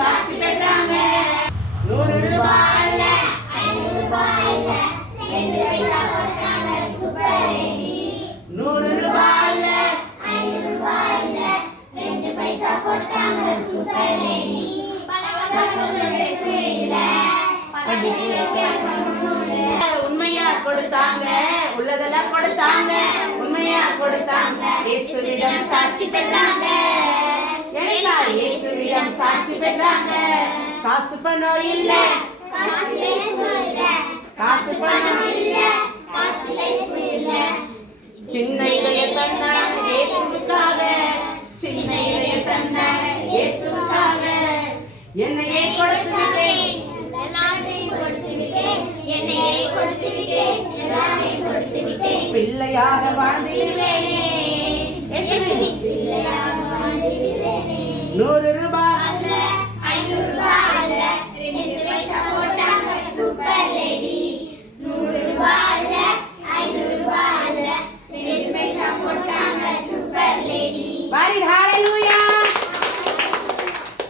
சாட்சி பெற்றாங்க. 100 ரூபாய் இல்ல 500 ரூபாய் இல்ல 2 பைசா கொடுத்தாங்க சூப்பர் ரெடி. 100 ரூபாய் இல்ல 500 ரூபாய் இல்ல 2 பைசா கொடுத்தாங்க சூப்பர் ரெடி. உண்மையா கொடுத்தாங்க, உள்ளதெல்லாம் கொடுத்தாங்க, உண்மையா கொடுத்தாங்க. இயேசுவிடம் சாட்சி பெற்றாங்க, இயேசுவிடம் சாட்சி பெற்றாங்க. காசு பணம் இல்ல, காசு பணம் இல்ல, சின்ன இதய தந்தாங்க இயேசுவுக்காக, சின்ன இதய தந்தாங்க இயேசுவுக்காக. என்னையே கொடுத்து விட்டேன், எல்லாரையும் கொடுத்து விட்டேன், என்னையே கொடுத்து விட்டேன், எல்லாரையும் கொடுத்து விட்டேன். பிள்ளையாக வாழ்ந்திடுவேனே, இயேசுவின் பிள்ளையாக வாழ்ந்திடுவேனே. 100 ரூபாய் அல்ல 500 ரூபாய் அல்ல 2 பைசா போட்டாங்க சூப்பர் லேடி. 100 ரூபாய்